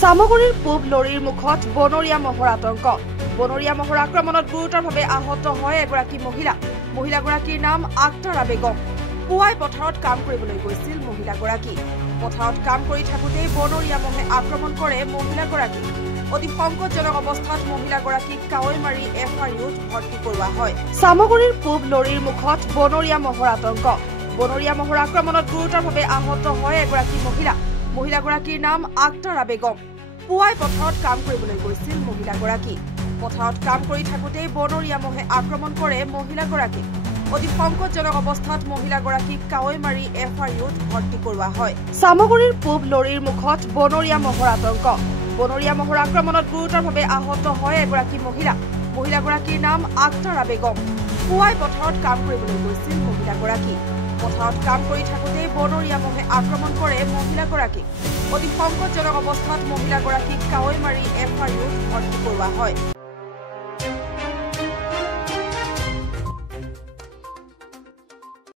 সামগুৰিৰ পূব লৰিৰ মুখত বনৰীয়া মহৰ আতংক। বনৰীয়া মহৰ আক্ৰমণত গুৰুতৰভাৱে আহত হয় এগৰাকী মহিলা। মহিলাগৰাকীৰ নাম আক্তাৰা বেগম। পুৱাই পথাৰত কাম কৰিবলৈ গৈছিল মহিলাগৰাকী। পথাৰত কাম কৰি থাকোঁতেই বনৰীয়া মহে আক্ৰমণ কৰে মহিলাগৰাকীক। অতি সংকটজনক অৱস্থাত মহিলাগৰাকীক কাৱৈ মাৰি FRUত ভৰ্তি কৰোৱা হয়। সামগুৰিৰ পূব লৰিৰ মুখত বনৰীয়া মহৰ আতংক। বনৰীয়া মহৰ আক্ৰমণত গুৰুতৰভাৱে আহত হয় এগৰাকী মহিলা। মহিলাগৰাকীৰ নাম আক্তাৰা বেগম। পুৱাই পথাৰত কাম কৰিবলৈ গৈছিল মহিলাগৰাকী। পথাৰত কাম কৰি থাকোঁতেই বনৰীয়া মহে আক্ৰমণ কৰে মহিলাগৰাকীক। অতি সংকটজনক অৱস্থাত মহিলাগৰাকীক কাৱৈ মাৰি FRUত ভৰ্তি কৰোৱা হয়। সামগুৰিৰ পূব লৰিৰ মুখত বনৰীয়া মহৰ আতংক। বনৰীয়া মহৰ আক্ৰমণত গুৰুতৰভাৱে আহত হয় এগৰাকী মহিলা। মহিলাগৰাকীৰ নাম আক্তাৰা বেগম। পুৱাই পথাৰত কাম কৰিবলৈ গৈছিল মহিলাগৰাকী। পথাৰত কাম কৰি থাকোঁতেই বনৰীয়া মহে আক্ৰমণ কৰে মহিলাগৰাকীক। অতি সংকটজনক অৱস্থাত মহিলাগৰাকীক কাৱৈ মাৰি FRUত ভৰ্তি কৰোৱা হয়।